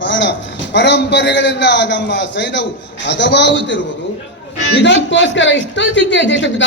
ಬಹಳ ಪರಂಪರೆಗಳಿಂದ ನಮ್ಮ ಸೈನ್ಯವು ಹದವಾಗುತ್ತಿರುವುದು. ಇದಕ್ಕೋಸ್ಕರ ಇಷ್ಟೊಂದಿದ್ದೆ ದೇಶಪಿತ.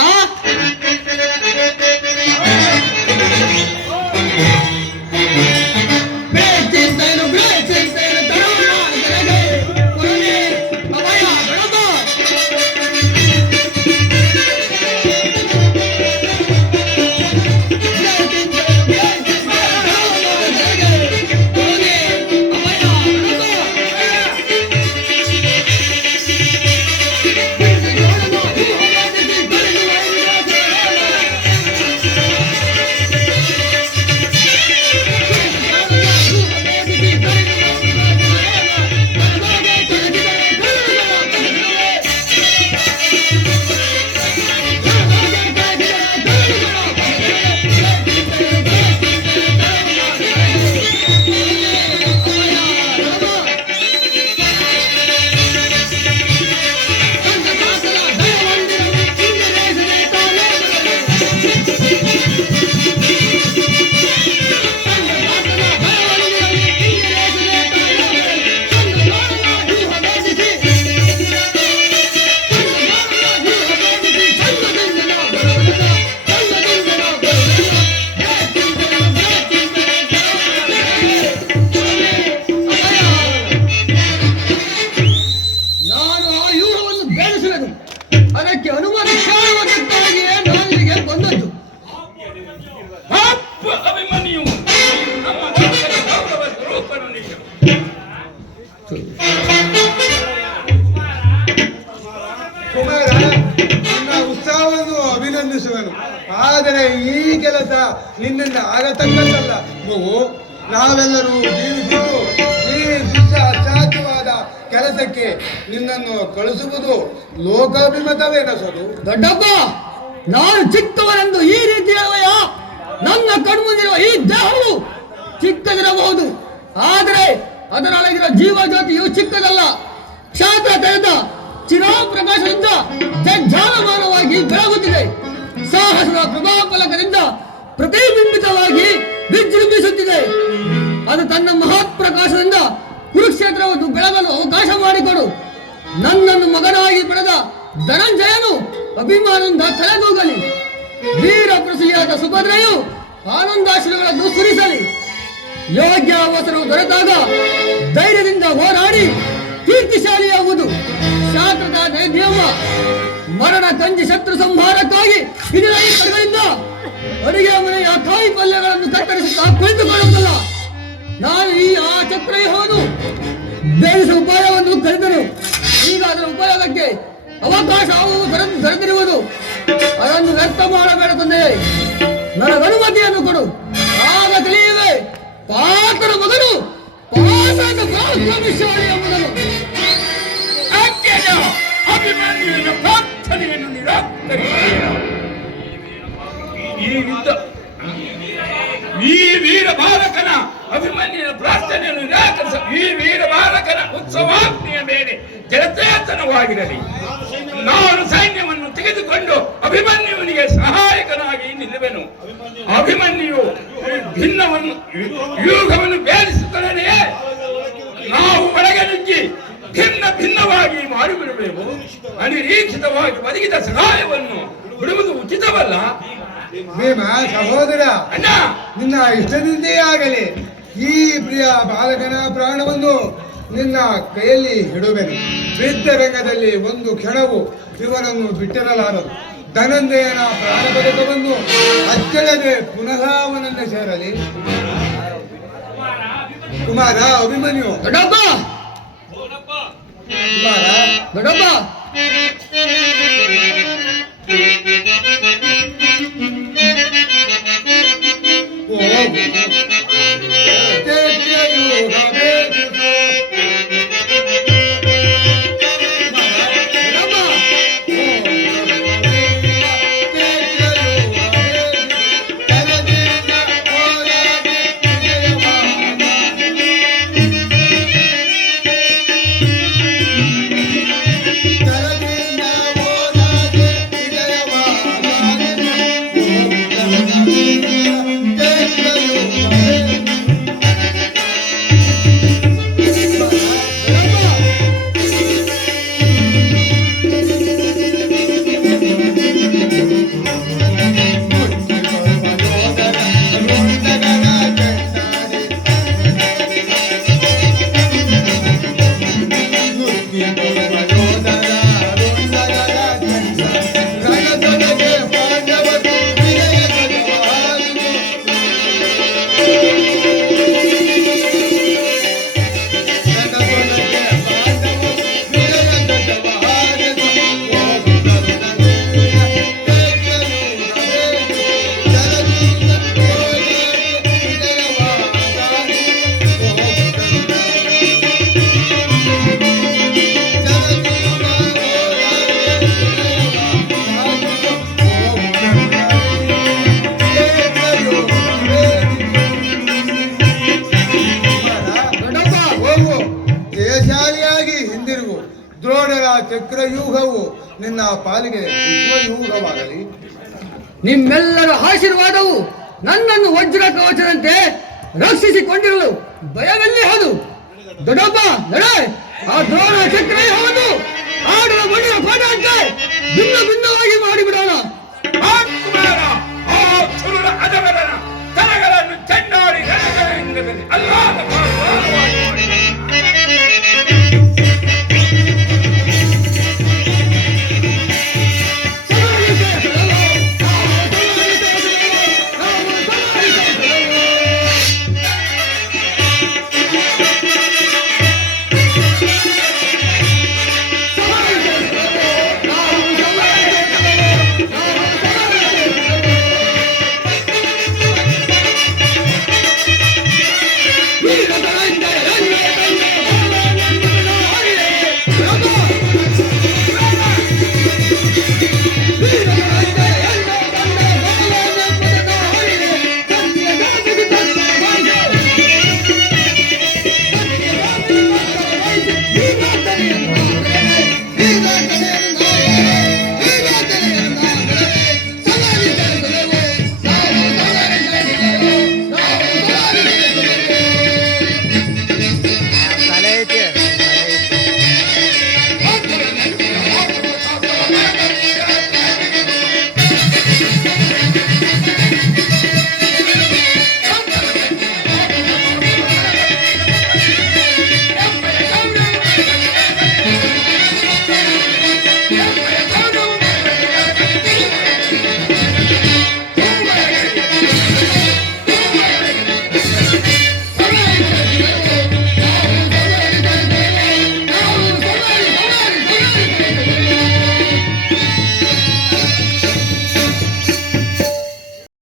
ಅದಕ್ಕೆ ಅನುಮತಿ ಕೇಳುವುದಕ್ಕಾಗಿಯೇ ನಾನು ಇಲ್ಲಿಗೆ ಬಂದದ್ದು. ಅಭಿಮನ್ಯು ನಮ್ಮ ಗೌರವ ಸ್ವರೂಪನು ನೀನು. ಕುಮಾರ, ನಿನ್ನ ಉತ್ಸಾಹವನ್ನು ಅಭಿನಂದಿಸುವೆನು. ಆದರೆ ಈ ಕೆಲಸ ನಿನ್ನಿಂದ ಆಗತಕ್ಕದ್ದಲ್ಲ. ನಾವೆಲ್ಲರೂ ಜೀವಿಸಿದ್ದು ಈ ಅಸಾಧ್ಯವಾದ ಕೆಲಸಕ್ಕೆ ನಿನ್ನನ್ನು ಕಳಿಸುವುದು ಲೋಕಾಭಿಮತವೇನಸದು. ದೊಡ್ಡಪ್ಪ, ನಾನು ಚಿಕ್ಕವನೆಂದು ಈ ರೀತಿ ಹೇಳುವೆಯಾ? ನನ್ನ ಕಣ್ಮುಂದಿರುವ ಈ ದೇಹವು ಚಿಕ್ಕದಿರಬಹುದು, ಆದರೆ ಅದರೊಳಗಿರುವ ಜೀವಜ್ಯೋತಿಯು ಚಿಕ್ಕದಲ್ಲ. ಕ್ಷಾತ್ರ ತೆರೆದ ಚಿರಾಪ್ರಕಾಶದಿಂದ ಜಜ್ಜಾಲಮಾನವಾಗಿ ಬೆಳಗುತ್ತಿದೆ. ಸಾಹಸದ ಪ್ರಭಾಫಲಕದಿಂದ ಪ್ರತಿಬಿಂಬಿತವಾಗಿ ವಿಜೃಂಭಿಸುತ್ತಿದೆ. ಅದು ತನ್ನ ಮಹತ್ ಪ್ರಕಾಶದಿಂದ ಕುರುಕ್ಷೇತ್ರವನ್ನು ಬೆಳಗಲು ಅವಕಾಶ ಮಾಡಿಕೊಡು. ನನ್ನನ್ನು ಮಗನಾಗಿ ಪಡೆದ ಧನಂಜಯನು ಅಭಿಮಾನದಿಂದ ತಲೆದೂಗಲಿ. ವೀರ ಪ್ರಸಿಯಾದ ಸುಭದ್ರೆಯು ಆನಂದಾಶ್ರಗಳನ್ನು ಸುರಿಸಲಿ. ಯೋಗ್ಯ ಅವಸರವು ದೊರೆತಾಗ ಧೈರ್ಯದಿಂದ ಹೋರಾಡಿ ಕೀರ್ತಿಶಾಲಿಯಾಗುವುದು ಶಾಸ್ತ್ರದ ನಿಯಮ. ಮರಣ ಕಂಜಿ ಶತ್ರು ಸಂಹಾರಕ್ಕಾಗಿ ಇದರ ಈ ಕಡೆಗಳಿಂದ ಅಡಿಗೆ ಮನೆಯ ಕಾಯಿ ಪಲ್ಯಗಳನ್ನು ಕತ್ತರಿಸುತ್ತಾ ಕುಳಿತುಕೊಳ್ಳುವುದಲ್ಲ. ನಾನು ಆ ಚಕ್ರವ್ಯೂಹವನ್ನು ಬೇಯಿಸುವ ಉಪಾಯವನ್ನು ಕಲಿತನು. ಈಗ ಅದರ ಉಪಯೋಗಕ್ಕೆ ಅವಕಾಶವು ದೊರೆತಿರುವುದು. ಅದನ್ನು ವ್ಯರ್ಥ ಮಾಡಬೇಡ ತಂದೆ. ನನಗೆ ಅನುಮತಿಯನ್ನು ಕೊಡು, ಆಗ ತಿಳಿಯುವೆ ಪಾತ್ರ ಮಗನು ಪಾತ್ರದ ಪರಾಕ್ರಮಶಾಲಿ ಎಂಬುದನ್ನು. ಅಭಿಮನ್ಯುವಿನ ಪ್ರಾರ್ಥನೆಯನ್ನು ನಿರಾಕರಿಸಿದ ಈ ವೀರ ಬಾಲಕನ ಅಭಿಮನ್ಯುವಿನ ಪ್ರಾರ್ಥನೆಯನ್ನು ನಿರಾಕರಿಸ ಈ ವೀರ ಬಾಲಕನ ಉತ್ಸವಾಗ್ನಿಯ ಮೇಲೆ ಜಲಚೇತನವಾಗಿರಲಿ. ನಾನು ಸೈನ್ಯವನ್ನು ತೆಗೆದುಕೊಂಡು ಅಭಿಮನ್ಯುವಿನಿಗೆ ಸಹಾಯಕನಾಗಿ ನಿಲ್ಲುವೆನು. ಅಭಿಮನ್ಯು ಭಿನ್ನವನ್ನು ವ್ಯೂಹವನ್ನು ಭೇದಿಸುತ್ತಲೇ ನಾವು ಒಳಗೆ ನುಗ್ಗಿ ಭಿನ್ನವಾಗಿ ಮಾಡಿಬಿಡಬೇಕು. ಅನಿರೀಕ್ಷಿತವಾಗಿ ಒದಗಿದ ಸಹಾಯವನ್ನು ಬಿಡುವುದು ಉಚಿತವಲ್ಲ. ಭೀಮ ಸಹೋದರ, ನಿನ್ನ ಇಷ್ಟದಿಂದೇ ಆಗಲಿ. ಈ ಪ್ರಿಯ ಬಾಲಕನ ಪ್ರಾಣವನ್ನು ನಿನ್ನ ಕೈಯಲ್ಲಿ ಹಿಡುವೆನು. ಯುದ್ಧ ರಂಗದಲ್ಲಿ ಒಂದು ಕ್ಷಣವು ಇವನನ್ನು ಬಿಟ್ಟಿರಲಾರದು. ಧನಂಜಯನ ಪ್ರಾಣ ಬದುಕವನ್ನು ಅಚ್ಚಳದೆ ಪುನಃ ಅವನನ್ನು ಸೇರಲಿ. ಕುಮಾರ ಅಭಿಮನ್ಯು, ಕುಮಾರ ದೊಡ್ಡಪ್ಪ, ದ್ರೋಣರ ಚಕ್ರವ್ಯೂಹವು ನಿನ್ನ ಪಾಲಿಗೆ ಪುಷ್ಪವ್ಯೂಹವಾಗಲಿ. ನಿಮ್ಮೆಲ್ಲರ ಆಶೀರ್ವಾದವು ನನ್ನನ್ನು ವಜ್ರ ಕವಚದಂತೆ ರಕ್ಷಿಸಿಕೊಂಡಿರಲು ಭಯದಲ್ಲಿ ಹೋದು ದೊಡ್ಡಪ್ಪ ನಡೆ ಆ ದ್ರೋಣ ಚಕ್ರವ್ಯೂಹವನ್ನು ಆಡಲ ಬಡಿಯ ಪಾಠಕ್ಕೆ ಭಿನ್ನ ಭಿನ್ನವಾಗಿ ಮಾಡಿಬಿಡೋಣ. ಆ ಕುಮಾರ ಆ ಚುರುಳ ಅದವರನ ತನಗಳನ್ನು ಚೆಂಡಾಡಿ ರಣಗಳಿಂದ ಅಲ್ಲಾದ